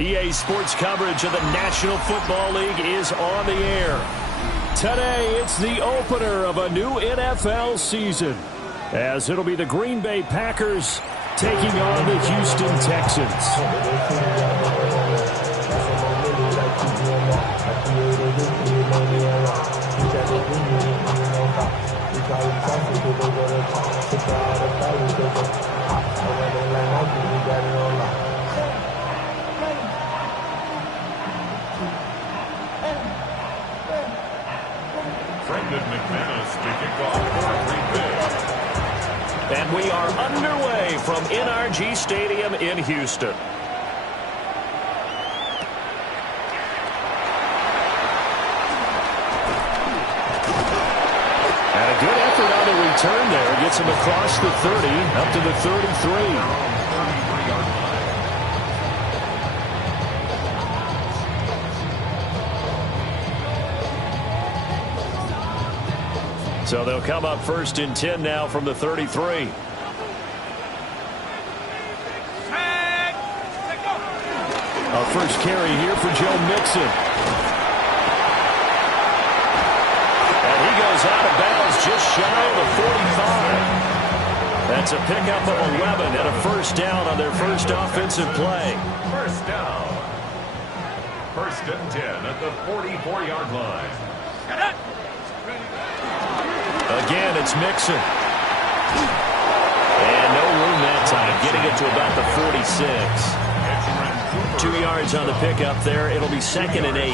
EA Sports coverage of the National Football League is on the air. Today, it's the opener of a new NFL season, as it'll be the Green Bay Packers taking on the Houston Texans. And we are underway from NRG Stadium in Houston. And a good effort on the return there. Gets him across the 30, up to the 33. So they'll come up first and 10 now from the 33. Our first carry here for Joe Mixon. And he goes out of bounds just shy of the 45. That's a pickup of 11 and a first down on their first offensive play. First down. First and 10 at the 44-yard line. Again, it's Mixon. And no room that time, getting it to about the 46. 2 yards on the pickup there. It'll be second and 8.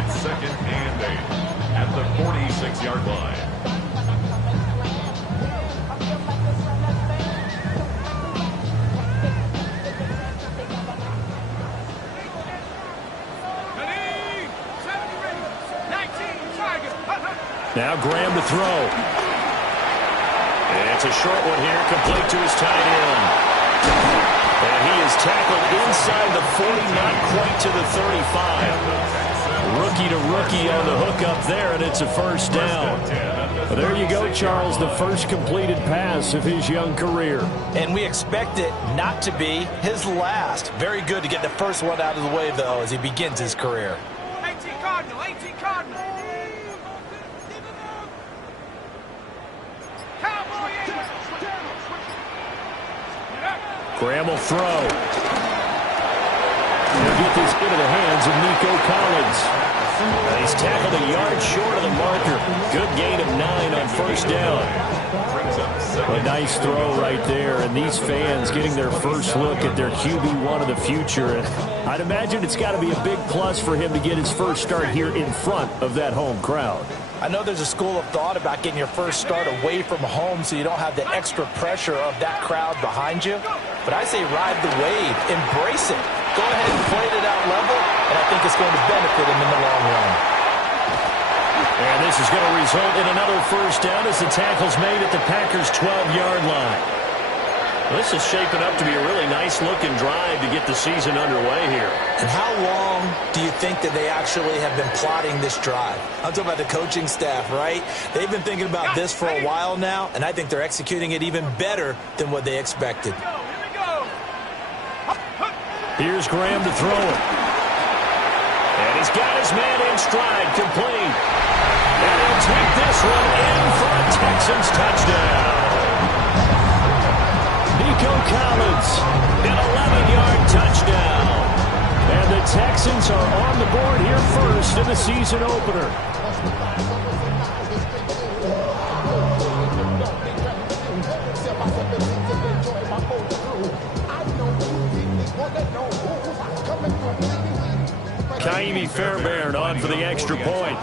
It's second and 8 at the 46-yard line. Now Graham to throw. It's a short one here, complete to his tight end. And he is tackled inside the 40, not quite to the 35. Rookie to rookie on the hook up there, and it's a first down. Well, there you go, Charles, the first completed pass of his young career. And we expect it not to be his last. Very good to get the first one out of the way, though, as he begins his career. 18 Cardinal, 18 Cardinal. Graham will throw. He'll get this into the hands of Nico Collins. He's tackled a yard short of the marker. Good gain of 9 on first down. A nice throw right there, and these fans getting their first look at their QB1 of the future. And I'd imagine it's got to be a big plus for him to get his first start here in front of that home crowd. I know there's a school of thought about getting your first start away from home so you don't have the extra pressure of that crowd behind you. But I say ride the wave. Embrace it. Go ahead and play it at that level, and I think it's going to benefit him in the long run. And this is going to result in another first down as the tackle's made at the Packers' 12-yard line. This is shaping up to be a really nice-looking drive to get the season underway here. And how long do you think that they actually have been plotting this drive? I'm talking about the coaching staff, right? They've been thinking about this for a while now, and I think they're executing it even better than what they expected. Here's Graham to throw it. And he's got his man in stride, complete. And he'll take this one in for a Texans touchdown. Nico Collins, an 11-yard touchdown. And the Texans are on the board here first in the season opener. Kaimi Fairbairn on for the extra point.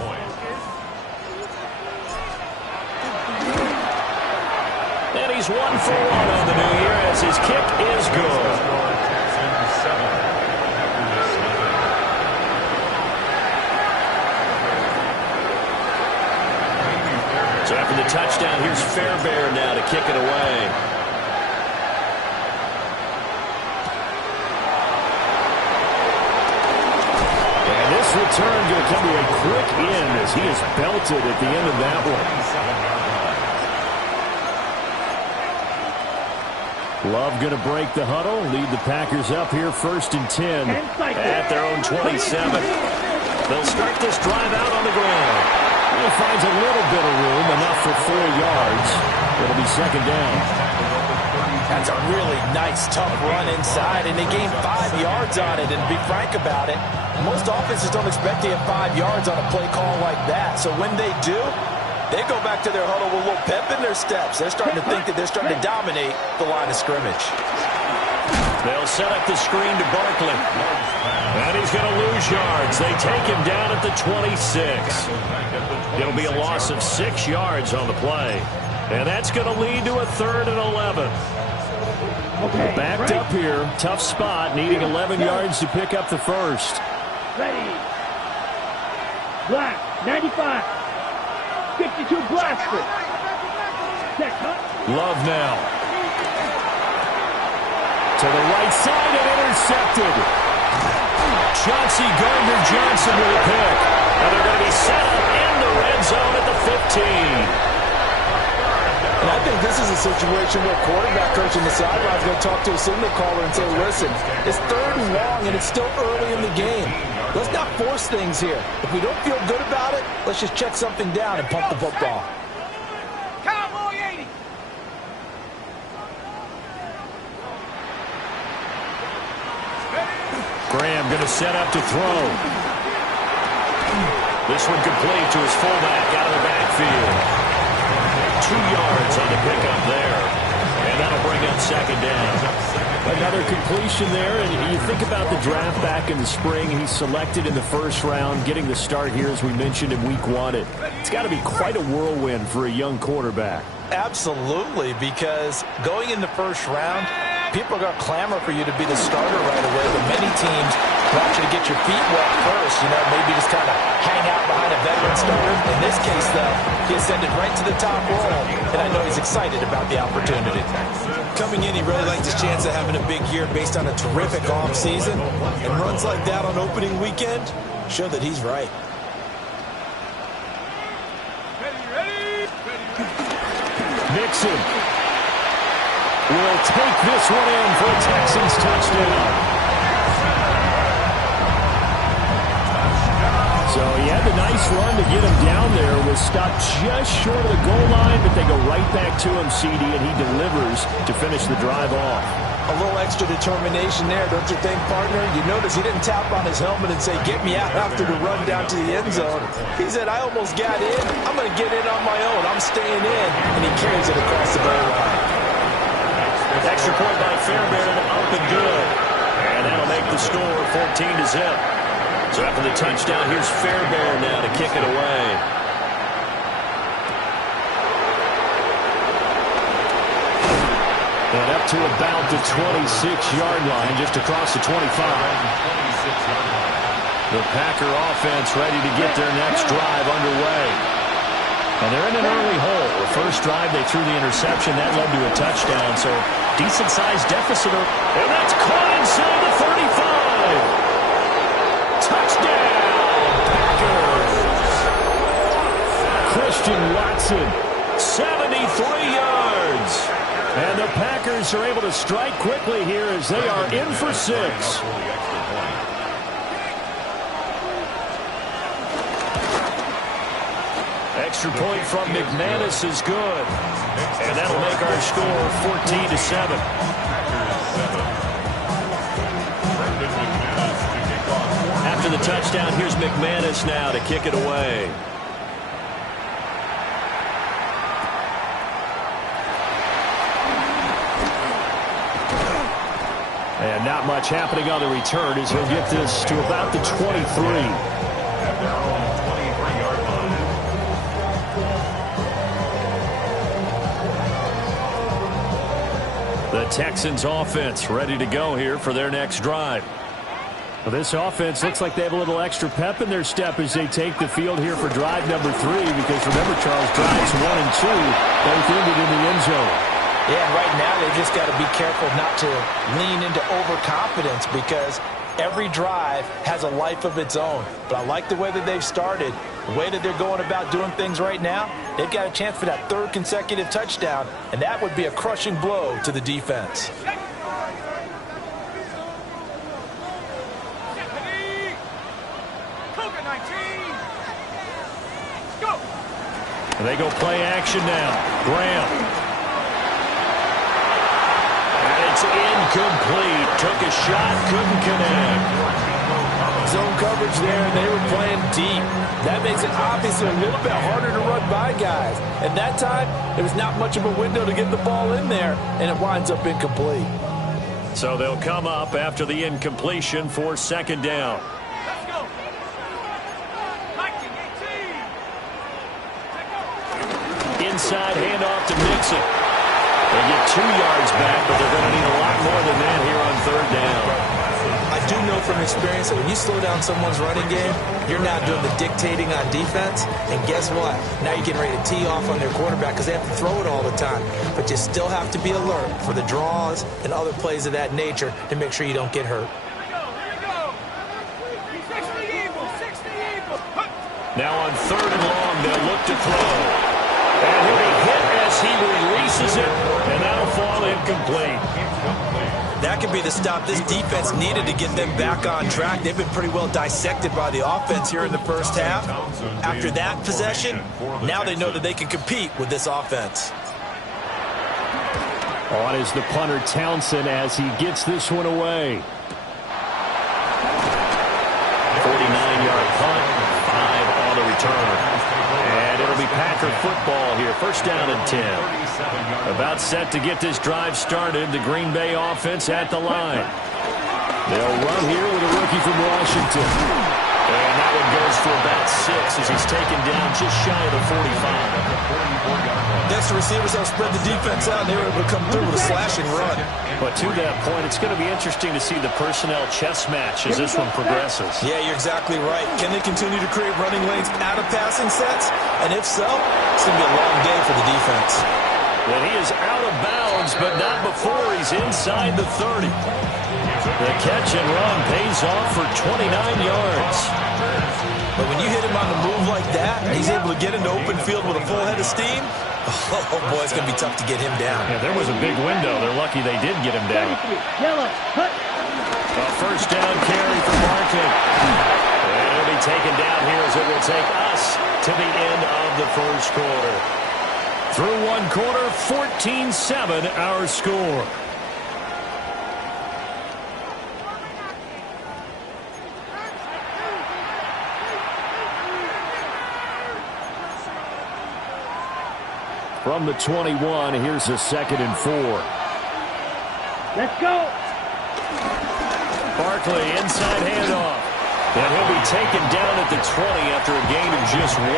And he's 1 for 1 on the new year as his kick is good. So after the touchdown, here's Fairbairn now to kick it away. And this return going to come to a quick end as he is belted at the end of that one. Love going to break the huddle, lead the Packers up here 1st and 10 at their own 27. They'll start this drive out on the ground. He finds a little bit of room, enough for 4 yards. It'll be 2nd down. That's a really nice, tough run inside, and they gained 5 yards on it. And to be frank about it, most offenses don't expect to get 5 yards on a play call like that. So when they do, they go back to their huddle with a little pep in their steps. They're starting to think that they're starting to dominate the line of scrimmage. They'll set up the screen to Barkley. And he's going to lose yards. They take him down at the 26. It'll be a loss of 6 yards on the play. And that's going to lead to a 3rd and 11. Backed up here. Tough spot. Needing 11 yards to pick up the first. Ready. Black. 95. 52 blaster. Love now. To the right side and intercepted. Chauncey Gardner-Johnson with a pick. And they're going to be set up in the red zone at the 15. And I think this is a situation where quarterback coach in the sideline is going to talk to a signal caller and say, listen, it's 3rd and long and it's still early in the game. Let's not force things here. If we don't feel good about it, let's just check something down and pump the football. Cowboy 80. Graham going to set up to throw. This one complete to his fullback out of the backfield. 2 yards on the pickup there. And that'll bring up 2nd down. Another completion there. And you think about the draft back in the spring. He's selected in the 1st round, getting the start here, as we mentioned, in week 1. It's got to be quite a whirlwind for a young quarterback. Absolutely, because going in the 1st round, people are going to clamor for you to be the starter right away, but many teams want you to get your feet wet first, maybe just kind of hang out behind a veteran starter. In this case, though, he ascended right to the top role, and I know he's excited about the opportunity. Coming in, he really liked his chance of having a big year based on a terrific offseason, and runs like that on opening weekend show that he's right. Mixon will take this one in for a Texans touchdown. So he had the nice run to get him down there. Was stopped just short of the goal line, but they go right back to him, CD, and he delivers to finish the drive off. A little extra determination there, don't you think, partner? You notice he didn't tap on his helmet and say, get me out after the run down to the end zone. He said, I almost got in. I'm going to get in on my own. I'm staying in. And he carries it across the goal line. Extra point by Fairbairn, up and good. And that'll make the score 14-0. So after the touchdown, here's Fairbairn now to kick it away. And up to about the 26-yard line, just across the 25. The Packer offense ready to get their next drive underway. And they're in an early hole. The first drive, they threw the interception. That led to a touchdown. So decent-sized deficit. And that's caught inside the 35. Touchdown, Packers. Christian Watson, 73 yards. And the Packers are able to strike quickly here as they are in for 6. Extra point from McManus is good. And that'll make our score 14-7. After the touchdown, here's McManus now to kick it away. And not much happening on the return as he'll get this to about the 23. The Texans offense ready to go here for their next drive. Well, this offense looks like they have a little extra pep in their step as they take the field here for drive number 3, because remember, Charles, drives 1 and 2 both ended in the end zone. Yeah, and right now they've just got to be careful not to lean into overconfidence, because every drive has a life of its own. But I like the way that they've started. The way that they're going about doing things right now, they've got a chance for that third consecutive touchdown, and that would be a crushing blow to the defense. They go play action now. Graham. And it's incomplete. Took a shot, couldn't connect. Zone coverage there, and they were playing deep. That makes it obviously a little bit harder to run by guys. At that time, there was not much of a window to get the ball in there, and it winds up incomplete. So they'll come up after the incompletion for second down. Inside handoff to Mixon. They get 2 yards back, but they're going to need a lot more than that here on third down. I do know from experience that when you slow down someone's running game, you're now doing the dictating on defense. And guess what? Now you're getting ready to tee off on their quarterback because they have to throw it all the time. But you still have to be alert for the draws and other plays of that nature to make sure you don't get hurt. Now on third and long, they'll look to throw. And he'll be hit as he releases it, and that'll fall incomplete. That could be the stop this defense needed to get them back on track. They've been pretty well dissected by the offense here in the first half. After that possession, now they know that they can compete with this offense. On is the punter Townsend as he gets this one away. 49-yard punt, 5 on the return. And it'll be Packer football here. First down and 10. About set to get this drive started. The Green Bay offense at the line. They'll run here with a rookie from Washington. And that one goes for about 6 as he's taken down just shy of the 45. Next, the receivers have spread the defense out, and they were able to come through with a slashing run. But to that point, it's going to be interesting to see the personnel chess match as this one progresses. Yeah, you're exactly right. Can they continue to create running lanes out of passing sets? And if so, it's going to be a long day for the defense. Well, he is out of bounds, but not before he's inside the 30. The catch and run pays off for 29 yards. But when you hit him on the move like that, and he's able to get into open field with a full head of steam, oh boy, it's going to be tough to get him down. Yeah, there was a big window. They're lucky they did get him down. Yellow. A first down carry for Barkley. And it'll be taken down here as it will take us to the end of the first quarter. Through one quarter, 14-7 our score. From the 21, here's a 2nd and 4. Let's go. Barkley, inside handoff. And he'll be taken down at the 20 after a gain of just 1.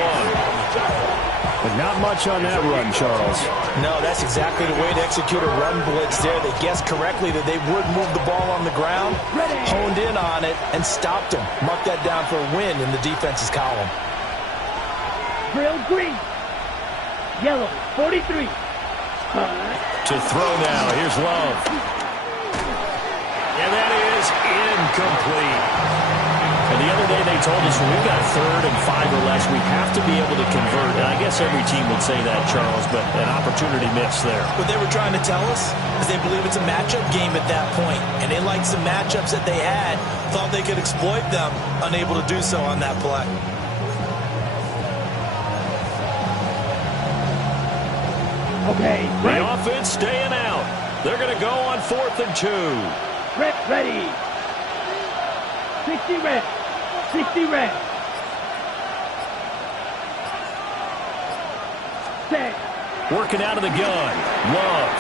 But not much on that run, Charles. No, that's exactly the way to execute a run blitz there. They guessed correctly that they would move the ball on the ground, honed in on it, and stopped him. Mark that down for a win in the defense's column. Drill green. Yellow, 43. To throw now, here's Love. And that is incomplete. And the other day they told us when we've got 3rd and 5 or less, we have to be able to convert. And I guess every team would say that, Charles, but an opportunity missed there. What they were trying to tell us is they believe it's a matchup game at that point, and they liked some matchups that they had, thought they could exploit them, unable to do so on that play. Okay. The offense staying out. They're going to go on 4th and 2. Ready. 60 red. 60 red. Set. Working out of the gun. Love.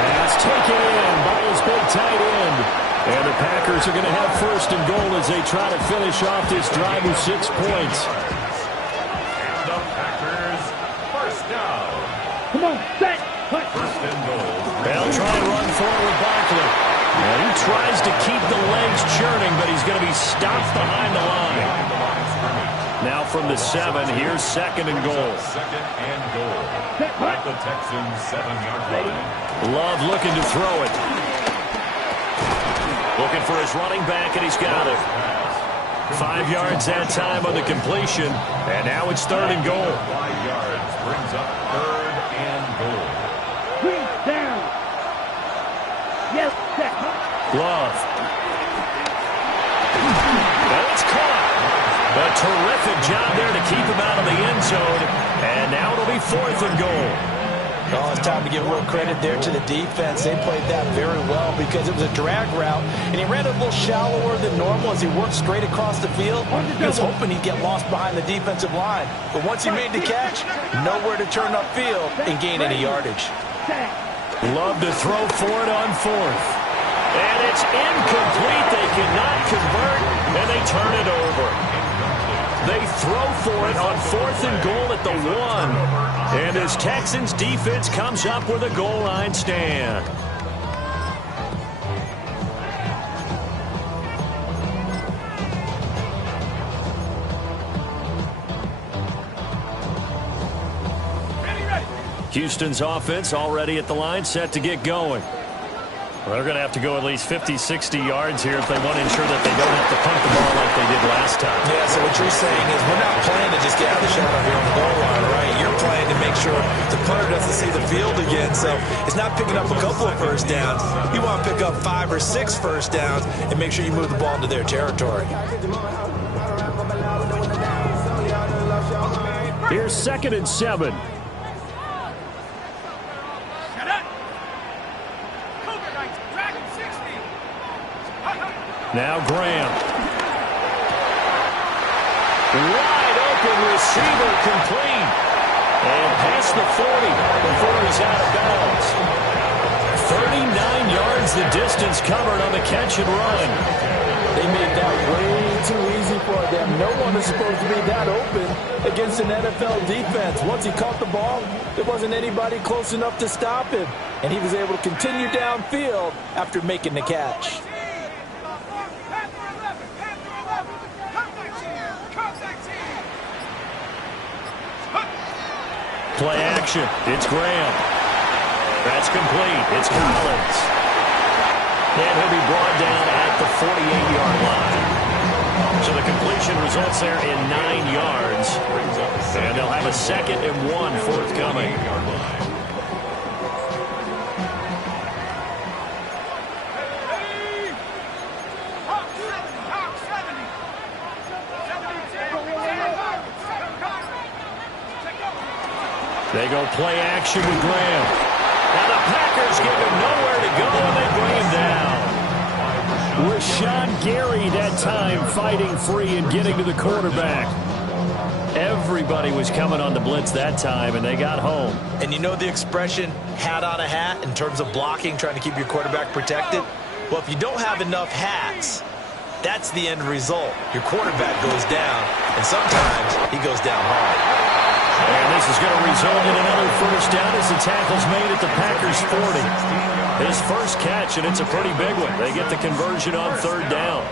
Pass taken in by his big tight end. And the Packers are going to have 1st and goal as they try to finish off this drive with 6 points. And the Packers, 1st down. Come on, set. 1st and goal. They'll try and run forward with Barkley. And he tries to keep the legs churning, but he's going to be stopped behind the line. Now from the 7, here's 2nd and goal. 2nd and goal. At the Texans' 7-yard line. Love looking to throw it. Looking for his running back, and he's got it. 5 yards that time on the completion, and now it's 3rd and goal. 5 yards brings up 3rd and goal. Green down. Yes, set. Glove. And it's caught. A terrific job there to keep him out of the end zone, and now it'll be 4th and goal. Oh, it's time to give real credit there to the defense. They played that very well because it was a drag route, and he ran it a little shallower than normal as he worked straight across the field. He was hoping he'd get lost behind the defensive line, but once he made the catch, nowhere to turn upfield and gain any yardage. Love to throw for it on 4th. And it's incomplete. They cannot convert, and they turn it over. They throw for it on 4th and goal at the 1. And as Texans defense comes up with a goal line stand. Houston's offense already at the line, set to get going. Well, they're going to have to go at least 50, 60 yards here if they want to ensure that they don't have to punt the ball like they did last time. Yeah, so what you're saying is we're not playing to just get out of the shadow here on the goal line, right? You're playing to make sure the punter doesn't see the field again. So it's not picking up a couple of first downs. You want to pick up 5 or 6 first downs and make sure you move the ball into their territory. Here's 2nd and 7. Now Graham. Wide open receiver complete. And past the 40 before he's out of bounds. 39 yards the distance covered on the catch and run. They made that way too easy for them. No one is supposed to be that open against an NFL defense. Once he caught the ball, there wasn't anybody close enough to stop him. And he was able to continue downfield after making the catch. Play action. It's Graham. That's complete. It's Collins. And he'll be brought down at the 48-yard line. So the completion results there in 9 yards. And they'll have a 2nd and 1 forthcoming. They go play action with Graham. And the Packers give him nowhere to go, and they bring him down. Rashawn Gary that time fighting free and getting to the quarterback. Everybody was coming on the blitz that time, and they got home. And you know the expression, hat on a hat, in terms of blocking, trying to keep your quarterback protected? Well, if you don't have enough hats, that's the end result. Your quarterback goes down, and sometimes he goes down hard. And this is going to result in another first down as the tackle's made at the Packers' 40. His first catch, and it's a pretty big one. They get the conversion on 3rd down.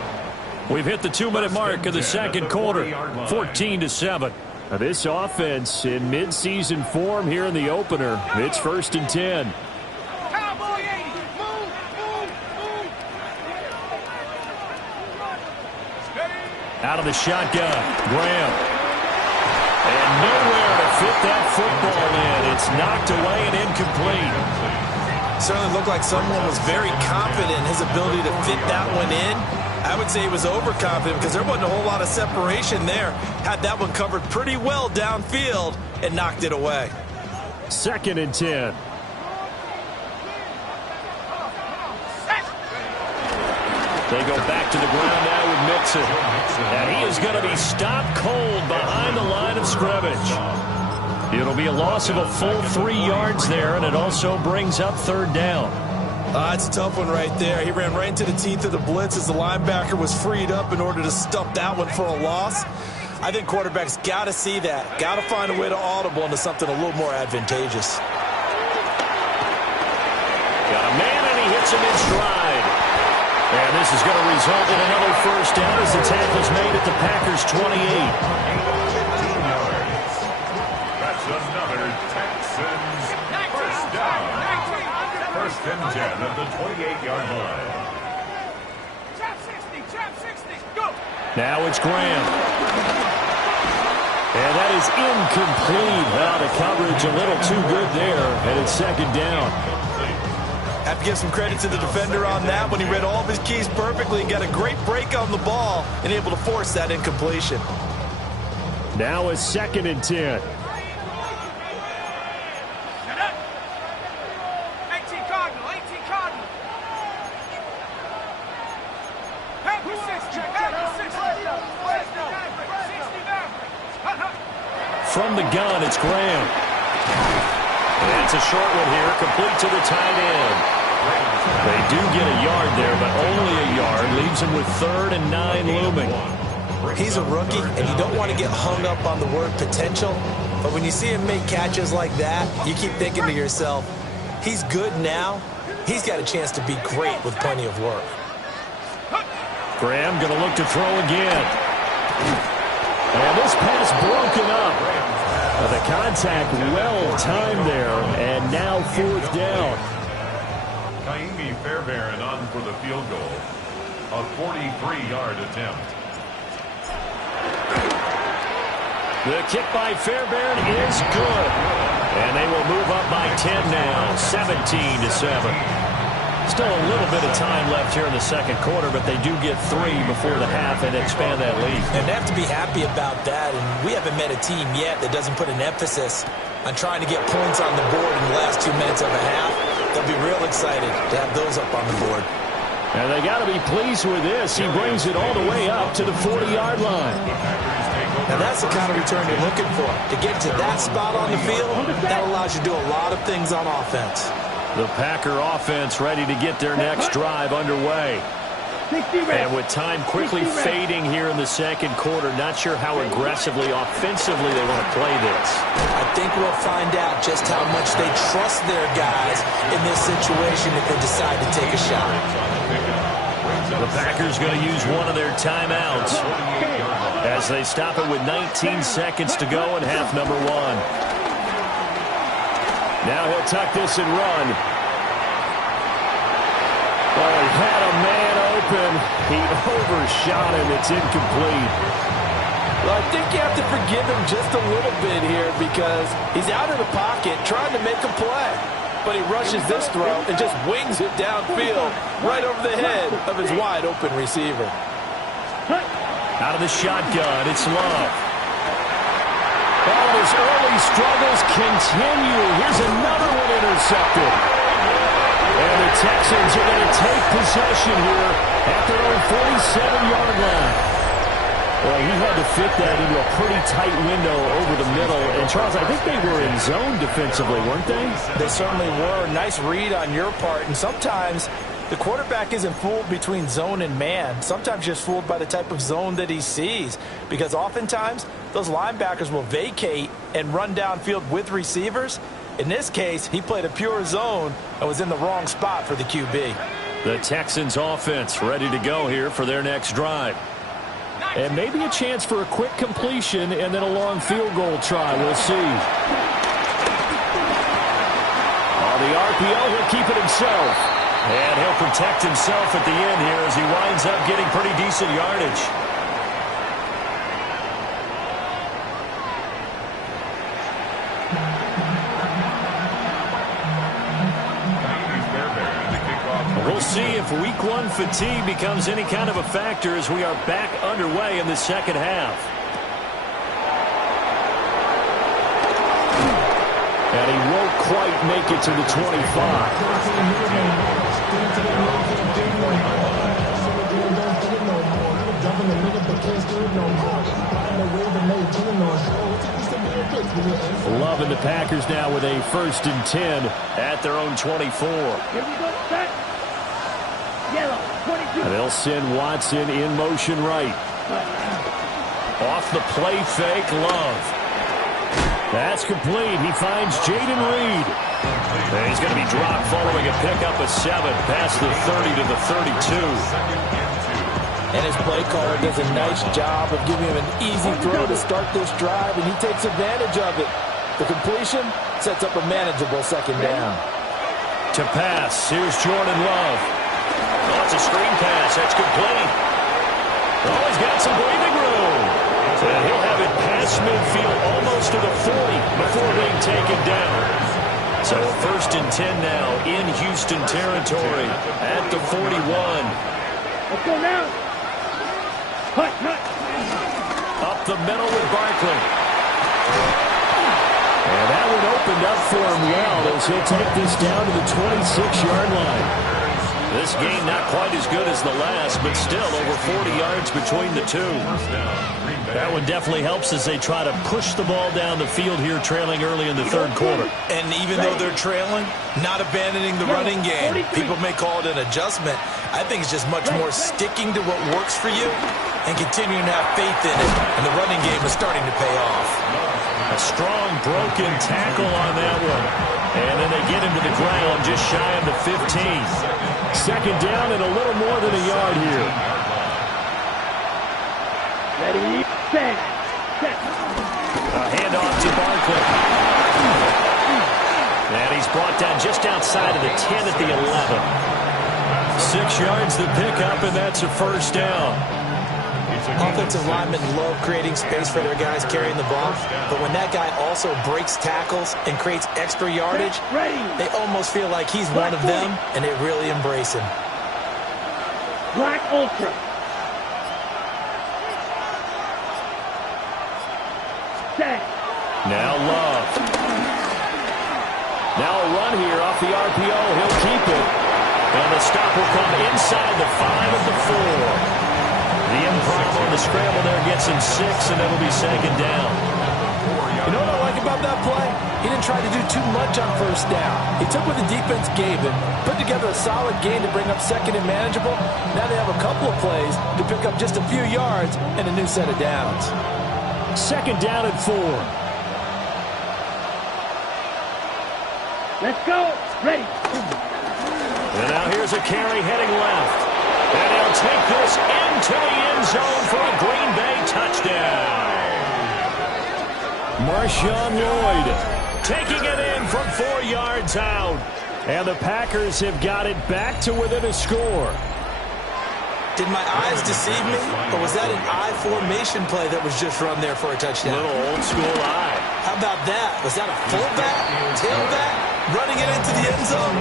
We've hit the 2-minute mark of the 2nd quarter, 14-7. Now this offense in mid-season form here in the opener. It's 1st and 10. Out of the shotgun, Graham. And nowhere to fit that football in. It's knocked away and incomplete. Certainly looked like someone was very confident in his ability to fit that one in. I would say he was overconfident because there wasn't a whole lot of separation there. Had that one covered pretty well downfield and knocked it away. 2nd and 10. They go back to the ground now with Mixon. And he is going to be stopped cold behind the line of scrimmage. It'll be a loss of a full 3 yards there, and it also brings up 3rd down. That's a tough one right there. He ran right into the teeth of the blitz as the linebacker was freed up in order to stump that one for a loss. I think quarterbacks got to see that. Got to find a way to audible into something a little more advantageous. Got a man, and he hits him in stride. And this is going to result in another first down as the tackle's made at the Packers' 28. 15 yards. That's another Texans first down. 1st and 10 at the 28-yard line. Trap 60. Go. Now it's Graham. And that is incomplete. Well, the coverage a little too good there, and it's second down. Have to give some credit to the defender on that. When he read all of his keys perfectly, got a great break on the ball and able to force that incompletion. Now it's 2nd and 10. Shut up. 18 Cardinal. 18 Cardinal. Have the 60. Have the 60. Where's the Maverick? 60 Maverick. From the gun, it's Graham. And it's a short one here, complete to the tight end. They do get a yard there, but only a yard. Leaves him with 3rd and 9 looming. He's a rookie, and you don't want to get hung up on the word potential. But when you see him make catches like that, you keep thinking to yourself, he's good now. He's got a chance to be great with plenty of work. Graham going to look to throw again. And this pass broken up. The contact well timed there, and now 4th down. Kaimi Fairbairn on for the field goal. A 43-yard attempt. The kick by Fairbairn is good. And they will move up by 10 now, 17-7. Still a little bit of time left here in the second quarter, but they do get 3 before the half and expand that lead. And they have to be happy about that. And we haven't met a team yet that doesn't put an emphasis on trying to get points on the board in the last 2 minutes of a half. They'll be real excited to have those up on the board. And they got to be pleased with this. He brings it all the way up to the 40-yard line. Now that's the kind of return you're looking for. To get to that spot on the field, that allows you to do a lot of things on offense. The Packer offense ready to get their next drive underway. And with time quickly fading here in the second quarter, not sure how aggressively, offensively they want to play this. I think we'll find out just how much they trust their guys in this situation if they decide to take a shot. The Packers going to use one of their timeouts as they stop it with 19 seconds to go in half number 1. Now he'll tuck this and run. Oh, he had a man open. He overshot him. It's incomplete. Well, I think you have to forgive him just a little bit here because he's out of the pocket trying to make a play. But he rushes this throw and just wings it downfield right over the head of his wide-open receiver. Out of the shotgun, it's Love. Oh, his early struggles continue. Here's another one intercepted. And the Texans are going to take possession here at their own 47-yard line. Well, he had to fit that into a pretty tight window over the middle. And, Charles, I think they were in zone defensively, weren't they? They certainly were. Nice read on your part. And sometimes the quarterback isn't fooled between zone and man. Sometimes just fooled by the type of zone that he sees. Because oftentimes those linebackers will vacate and run downfield with receivers. In this case, he played a pure zone and was in the wrong spot for the QB. The Texans offense ready to go here for their next drive. And maybe a chance for a quick completion and then a long field goal try. We'll see. On the RPO, he'll keep it himself. And he'll protect himself at the end here as he winds up getting pretty decent yardage. We'll see if week 1 fatigue becomes any kind of a factor as we are back underway in the second half. And he won't quite make it to the 25. Love and the Packers now with a 1st and 10 at their own 24. And they'll send Watson in motion right. Off the play fake, Love. That's complete. He finds Jaden Reed. And he's going to be dropped following a pickup of 7 past the 30 to the 32. And his play caller does a nice job of giving him an easy throw to start this drive, and he takes advantage of it. The completion sets up a manageable second down. To pass, here's Jordan Love. Oh, it's a screen pass. That's complete. Oh, he's got some breathing room. And he'll have it past midfield almost to the 40 before being taken down. So 1st and 10 now in Houston territory at the 41. Let's go now. Cut. Up the middle with Barkley. And that one opened up for him well as he'll take this down to the 26-yard line. This game not quite as good as the last, but still over 40 yards between the two. That one definitely helps as they try to push the ball down the field here, trailing early in the 3rd quarter. And even though they're trailing, not abandoning the running game. People may call it an adjustment. I think it's just much more sticking to what works for you and continuing to have faith in it. And the running game is starting to pay off. A strong broken tackle on that one. And then they get him to the ground just shy of the 15. 2nd down and a little more than a yard here. Ready, set. A handoff to Barkley. And he's brought down just outside of the 10 at the 11. 6 yards the pickup, and that's a 1st down. Offensive linemen love creating space for their guys carrying the ball, but when that guy also breaks tackles and creates extra yardage, they almost feel like he's one of them, and they really embrace him. Black Ultra. Set. Now Love. Now a run here off the RPO. He'll keep it. And the stop will come inside the 5 of the 4. The improv on the scramble there gets him 6, and it'll be 2nd down. You know what I like about that play? He didn't try to do too much on 1st down. He took what the defense gave him, put together a solid game to bring up 2nd and manageable. Now they have a couple of plays to pick up just a few yards and a new set of downs. 2nd down and 4. Let's go. Ready. And now here's a carry heading left. And he'll take this into the end zone for a Green Bay touchdown. Marshawn Lloyd taking it in from 4 yards out. And the Packers have got it back to within a score. Did my eyes deceive me, or was that an I formation play that was just run there for a touchdown? Little old school eye. How about that? Was that a fullback, tailback, running it into the end zone?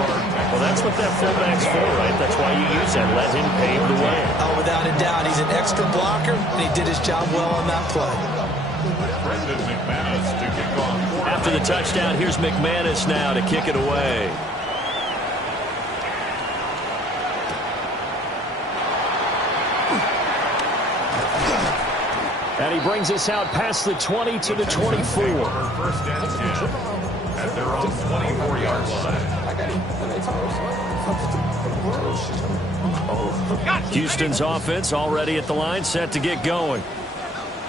Well, that's what that fullback's for, right? That's why you use that. Let him pave the way. Oh, without a doubt. He's an extra blocker, and he did his job well on that play. After the touchdown, here's McManus now to kick it away. And he brings us out past the 20 to the 24. 1st and 10 at their own 24-yard line. Houston's offense already at the line, set to get going.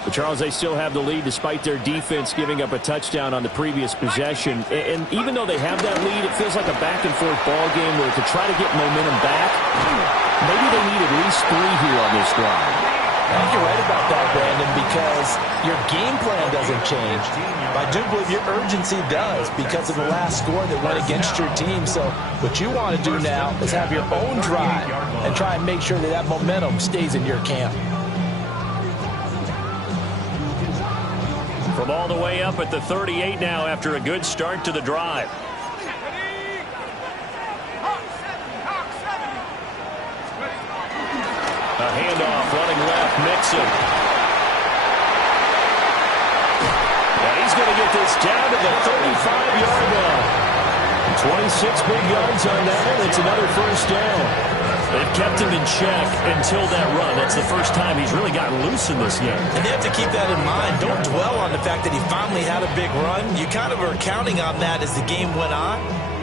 But Charles, they still have the lead despite their defense giving up a touchdown on the previous possession. And even though they have that lead, it feels like a back-and-forth ball game where to try to get momentum back, maybe they need at least 3 here on this drive. I think you're right about that, Brandon, because your game plan doesn't change. But I do believe your urgency does because of the last score that went against your team. So what you want to do now is have your own drive and try and make sure that that momentum stays in your camp. From all the way up at the 38 now after a good start to the drive. A handoff running left, Mixon. And he's going to get this down to the 35-yard line. 26 big yards on that one. It's another 1st down. They've kept him in check until that run. That's the first time he's really gotten loose in this game. And you have to keep that in mind. Don't dwell on the fact that he finally had a big run. You kind of are counting on that as the game went on.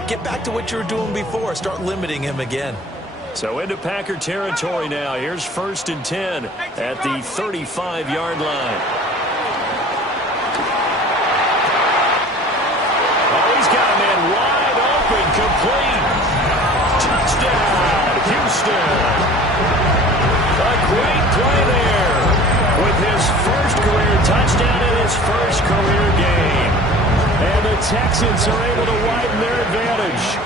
Get back to what you were doing before. Start limiting him again. So into Packer territory now. Here's 1st and 10 at the 35-yard line. Oh, he's got a man wide open, complete. Touchdown, Houston. A great play there with his first career touchdown in his first career game. And the Texans are able to widen their advantage.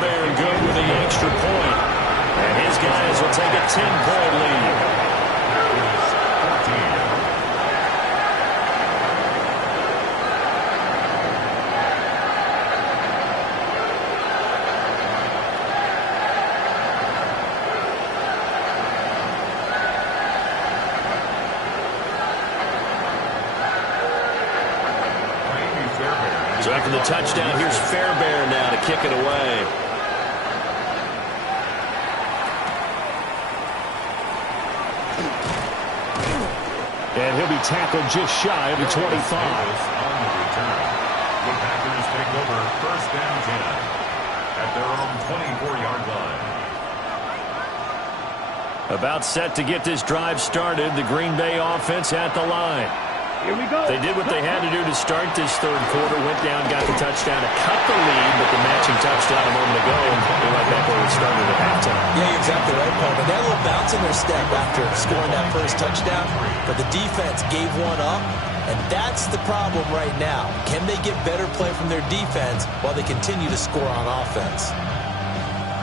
Fairbairn good with the extra point. And his guys will take a 10-point lead. So after the touchdown, here's Fairbairn now to kick it away. And he'll be tackled just shy of the 25. On the return. The Packers take over first down 10 at their own 24-yard line. About set to get this drive started. The Green Bay offense at the line. Here we go. They did what they had to do to start this third quarter. Went down, got the touchdown to cut the lead, but the matching touchdown a moment ago, they're right back where we started at halftime. Yeah, you're exactly right, Paul. They had a little bounce in their step after scoring that first touchdown, but the defense gave one up, and that's the problem right now. Can they get better play from their defense while they continue to score on offense?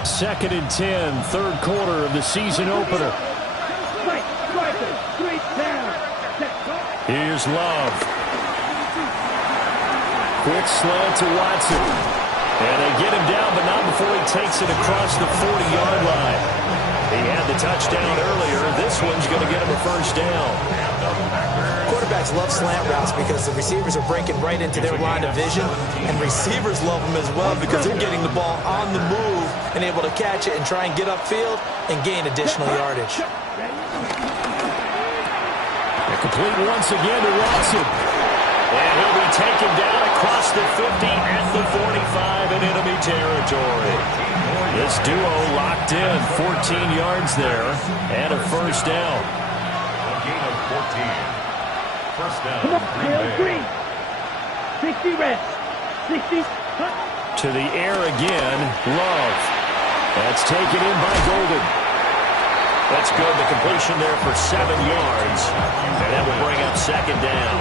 2nd and 10, third quarter of the season opener. Here's Love. Quick slant to Watson. And they get him down, but not before he takes it across the 40-yard line. He had the touchdown earlier. This one's going to get him a first down. Quarterbacks love slant routes because the receivers are breaking right into their line of vision, and receivers love them as well because they're getting the ball on the move and able to catch it and try and get upfield and gain additional yardage. Complete once again to Watson. And he'll be taken down across the 50 at the 45 in enemy territory. This duo locked in, 14 yards there, and a first down. A gain of 14. First down, Green Bay. 60 red. 60. To the air again, Love. That's taken in by Golden. That's good. The completion there for 7 yards. And that will bring up second down.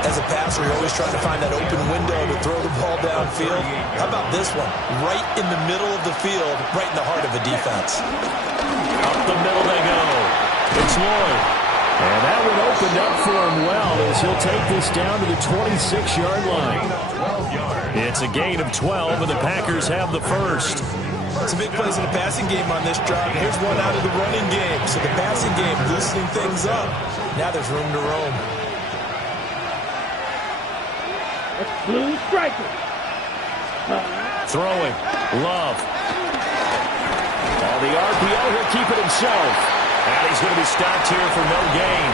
As a passer, you're always trying to find that open window to throw the ball downfield. How about this one? Right in the middle of the field, right in the heart of a defense. Up the middle they go. It's Lloyd. And that one opened up for him well as he'll take this down to the 26-yard line. It's a gain of 12, and the Packers have the first. Some big plays in the passing game on this drive. Here's one out of the running game. So the passing game loosening things up. Now there's room to roam. Blue striker. Throwing. Love. The RPO, he'll keep it himself. And he's going to be stopped here for no gain.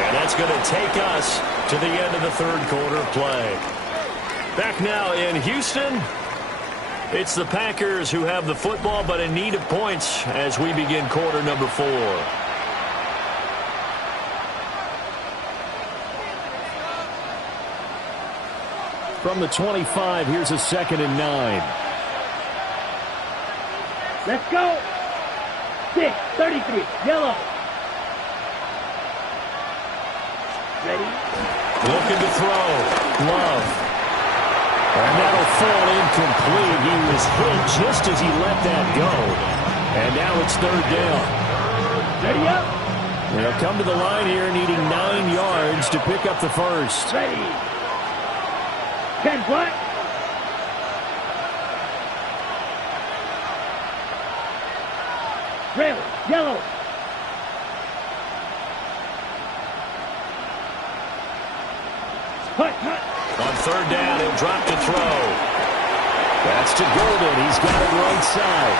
And that's going to take us to the end of the third quarter play. Back now in Houston. It's the Packers who have the football, but in need of points as we begin quarter number 4. From the 25, here's a 2nd and 9. Let's go. 6, 33, yellow. Ready? Looking to throw. Love. And that'll fall incomplete. He was hit just as he let that go. And now it's third down. Ready up. They'll come to the line here needing 9 yards to pick up the first. Ready. 10 black. Red, yellow. Hut, hut. On third down, he'll drop to throw. That's to Golden. He's got it right side.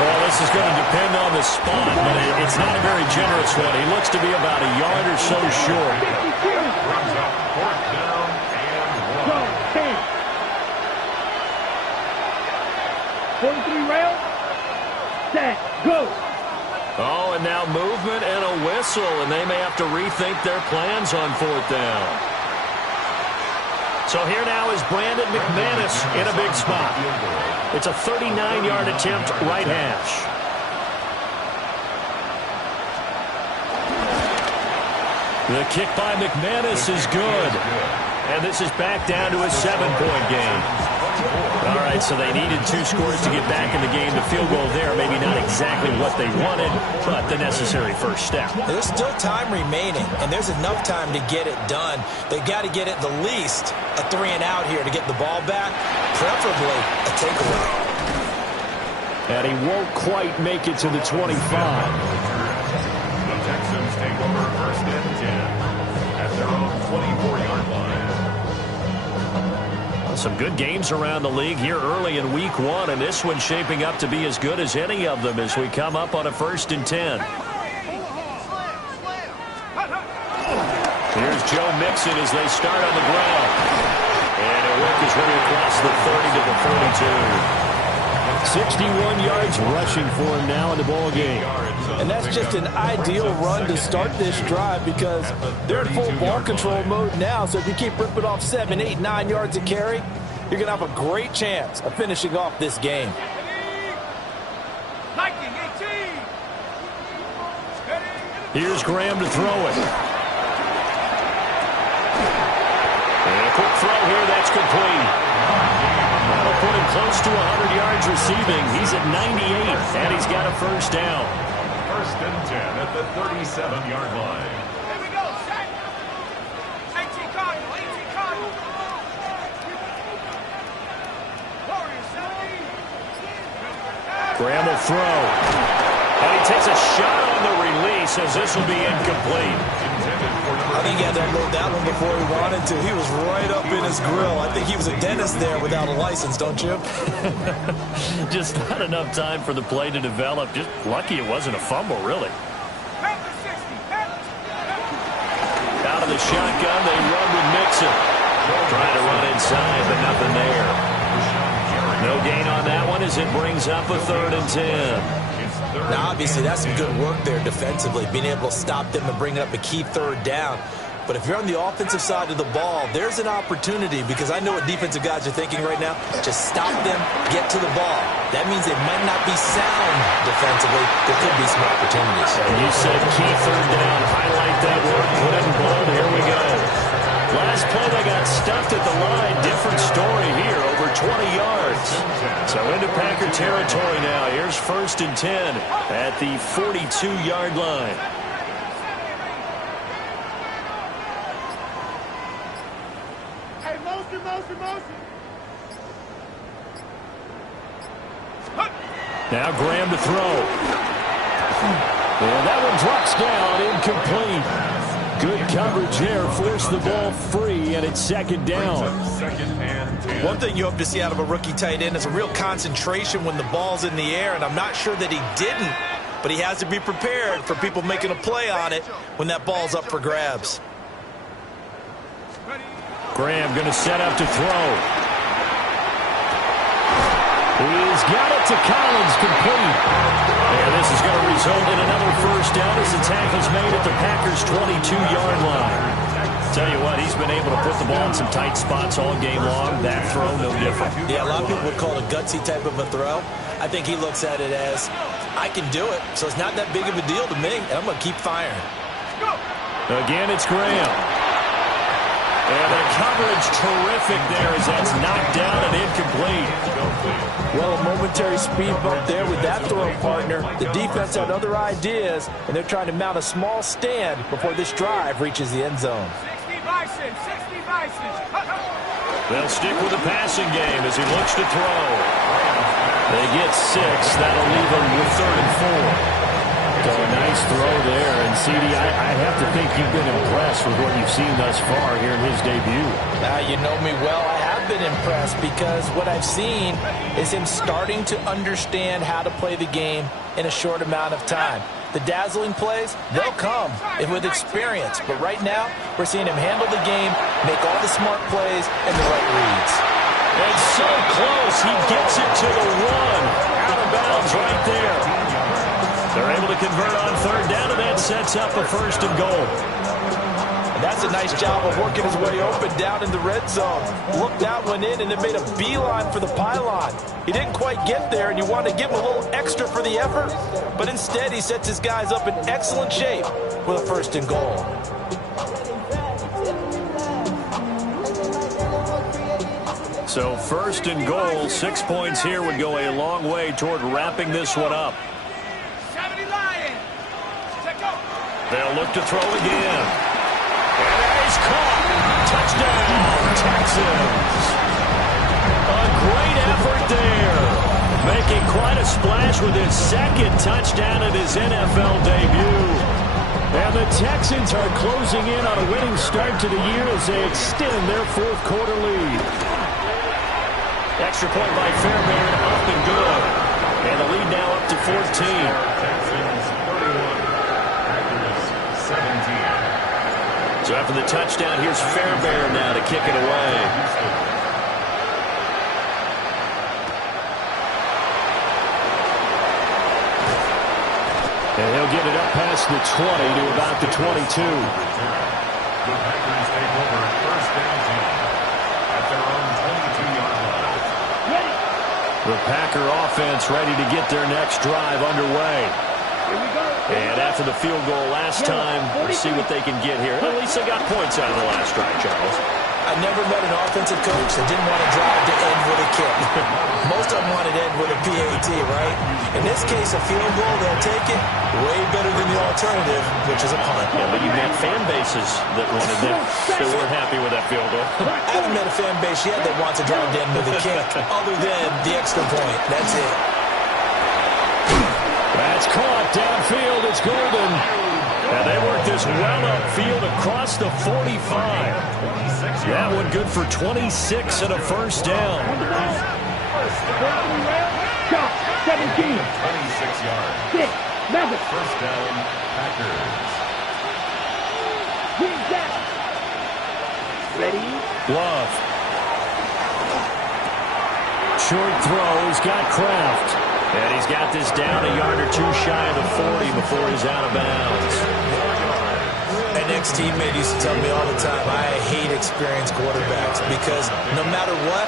Well, this is going to depend on the spot, but it's not a very generous one. He looks to be about a yard or so short. Brings up fourth down and 1. Go, 10. 43 rail. Set, go. Oh, and now movement and a whistle, and they may have to rethink their plans on fourth down. So here now is Brandon McManus in a big spot. It's a 39-yard attempt, right hash. The kick by McManus is good. And this is back down to a 7-point game. All right, so they needed 2 scores to get back in the game. The field goal there, maybe not exactly what they wanted, but the necessary first step. There's still time remaining, and there's enough time to get it done. They've got to get at the least a 3-and-out here to get the ball back, preferably a takeaway. And he won't quite make it to the 25. The Texans take over first and 10 at their own 24-yard line. Some good games around the league here early in week 1, and this one's shaping up to be as good as any of them as we come up on a first and 10. Here's Joe Mixon as they start on the ground. And he'll work his way across the 30 to the 42. 61 yards rushing for him now in the ball game. And that's just an ideal run to start this drive because they're in full ball control mode now. So if you keep ripping off 7, 8, 9 yards a carry, you're going to have a great chance of finishing off this game. Here's Graham to throw it. And a quick throw here, that's complete. That'll put him close to 100 yards receiving. He's at 98, and he's got a first down. First and 10 at the 37-yard line. Here we go, set. 18 Cardinal, 18 Cardinal. Warriors, 17. Graham will throw. And he takes a shot on the release as this will be incomplete. I think he had to unload that one before he wanted to. He was right up in his grill. I think he was a dentist there without a license, don't you? Just not enough time for the play to develop. Just lucky it wasn't a fumble, really. Out of the shotgun, they run with Mixon. Trying to run inside, but nothing there. No gain on that one as it brings up a 3rd and 10. Now, obviously, that's some good work there defensively, being able to stop them and bring up a key 3rd down. But if you're on the offensive side of the ball, there's an opportunity because I know what defensive guys are thinking right now. Just stop them, get to the ball. That means they might not be sound defensively. There could be some opportunities. And you said key 3rd down. Highlight that word, put it in bold. Here we go. Last play, they got stuffed at the line. Different story here, over 20 yards. So into Packer territory now. Here's 1st and 10 at the 42-yard line. Hey, motion. Now Graham to throw. And that one drops down, incomplete. Good coverage there, forced the ball free, and it's 2nd down. One thing you hope to see out of a rookie tight end is a real concentration when the ball's in the air, and I'm not sure that he didn't, but he has to be prepared for people making a play on it when that ball's up for grabs. Graham going to set up to throw. He's got it to Collins, complete. And this is going to result in another first down as the tackle's made at the Packers' 22-yard line. Tell you what, he's been able to put the ball in some tight spots all game long. That throw, no different. Yeah, a lot of people would call it a gutsy type of a throw. I think he looks at it as, I can do it, so it's not that big of a deal to me, and I'm going to keep firing. Again, it's Graham. And the coverage terrific there as that's knocked down and incomplete. Well, a momentary speed bump there with that throw partner. The defense had other ideas, and they're trying to mount a small stand before this drive reaches the end zone. 60 Bison, 60 Bison. They'll stick with the passing game as he looks to throw. They get 6. That'll leave them with 3rd and 4. So a nice throw there. And, CD, I have to think you've been impressed with what you've seen thus far here in his debut. You know me well. I have been impressed because what I've seen is him starting to understand how to play the game in a short amount of time. The dazzling plays, they'll come with experience. But right now, we're seeing him handle the game, make all the smart plays, and the right reads. And so close. He gets it to the 1. Out of bounds right there. They're able to convert on 3rd down, and that sets up a 1st and goal. And that's a nice job of working his way open down in the red zone. Looked out, went in, and then made a beeline for the pylon. He didn't quite get there, and you want to give him a little extra for the effort. But instead, he sets his guys up in excellent shape with a 1st and goal. So first and goal, 6 points here would go a long way toward wrapping this one up. 70 Lions. Check out. They'll look to throw again. And he's caught. Touchdown, Texans. A great effort there. Making quite a splash with his second touchdown in his NFL debut. And the Texans are closing in on a winning start to the year as they extend their fourth quarter lead. Extra point by Fairbairn, up and good. And the lead now up to 14. Texans 31, Packers 17. So after the touchdown, here's Fairbairn now to kick it away. And he'll get it up past the 20 to about the 22. The Packers take over first down 10 at their own 22-yard line. The Packer offense ready to get their next drive underway. And after the field goal last time, we'll see what they can get here. At least they got points out of the last drive, Charles. I never met an offensive coach that didn't want to drive to end with a kick. Most of them wanted to end with a PAT, right? In this case, a field goal, they'll take it. Way better than the alternative, which is a punt. Yeah, but you've got fan bases that wanted them. They weren't happy with that field goal. I haven't met a fan base yet that wants to drive to end with a kick, other than the extra point. That's it. That's caught downfield. It's Golden. And they work this well upfield across the 45. That one good for 26 and a first down. 17. 26 yards. First down, Packers. Ready? Love. Short throw. He's got Kraft. And he's got this down a yard or two shy of the 40 before he's out of bounds. An ex-teammate used to tell me all the time, I hate experienced quarterbacks because no matter what,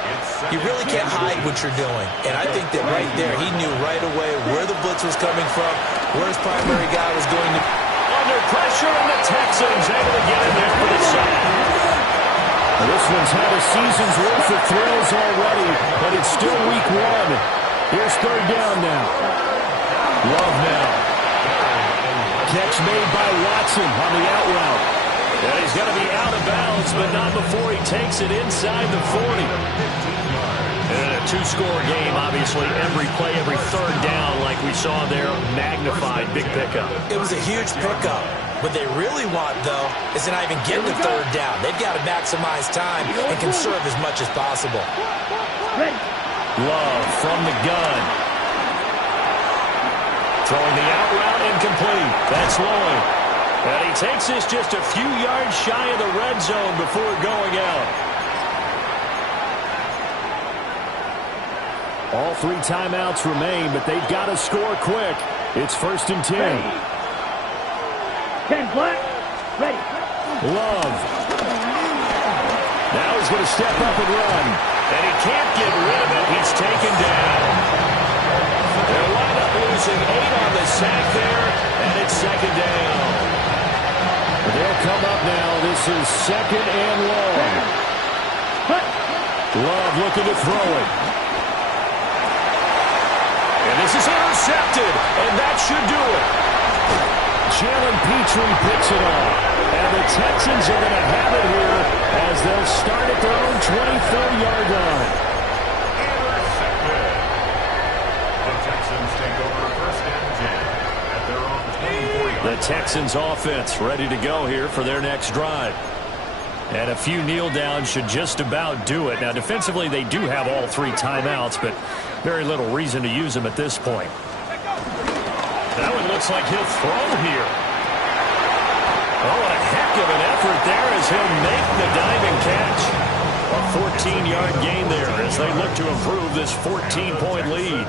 you really can't hide what you're doing. And I think that right there, he knew right away where the blitz was coming from, where his primary guy was going to. Under pressure, and the Texans able to get in there for the sack. This one's had a season's worth of throws already, but it's still week one. Here's third down now. Love now. Catch made by Watson on the out route. And he's going to be out of bounds, but not before he takes it inside the 40. And a two-score game, obviously, every play, every third down, like we saw there, magnified, big pickup. It was a huge pickup. What they really want, though, is to not even get the third down. They've got to maximize time and conserve as much as possible. Love from the gun. Throwing the out route incomplete. That's Lloyd. And he takes this just a few yards shy of the red zone before going out. All three timeouts remain, but they've got to score quick. It's first and 10. 10 black. Ready. Love. Now he's going to step up and run. And he can't get rid of it. He's taken down. They'll wind up losing 8 on the sack there, and it's second down. They'll come up now. This is second and long. Love looking to throw it. And this is intercepted, and that should do it. Jalen Petrie picks it up. And the Texans are going to have it here as they'll start at their own 24-yard line. Intercepted. The Texans take over first and 10 at their own 24-yard line. The Texans offense ready to go here for their next drive. And a few kneel downs should just about do it. Now, defensively, they do have all three timeouts, but very little reason to use them at this point. That one looks like he'll throw here. Oh, what a heck of an effort there as he'll make the diving catch. A 14-yard gain there as they look to improve this 14-point lead.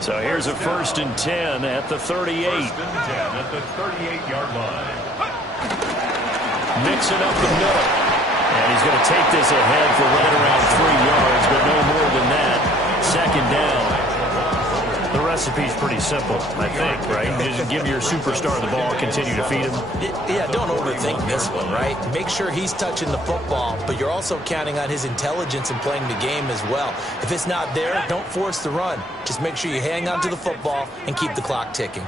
So here's a first and 10 at the 38. First and 10 at the 38-yard line. Mixing up the middle. And he's going to take this ahead for right around 3 yards, but no more than that. Second down. The recipe is pretty simple, I think, right? Just give your superstar the ball, continue to feed him. Yeah, don't overthink this one, right? Make sure he's touching the football, but you're also counting on his intelligence in playing the game as well. If it's not there, don't force the run. Just make sure you hang on to the football and keep the clock ticking.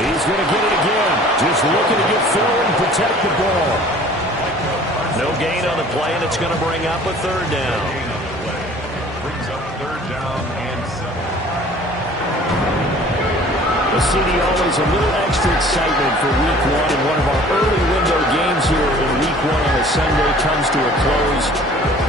He's going to get it again. Just looking to get forward and protect the ball. No gain on the play, and it's going to bring up a third down. Brings up third down and 7. The CD always a little extra excitement for week one, and one of our early window games here in week one on a Sunday comes to a close.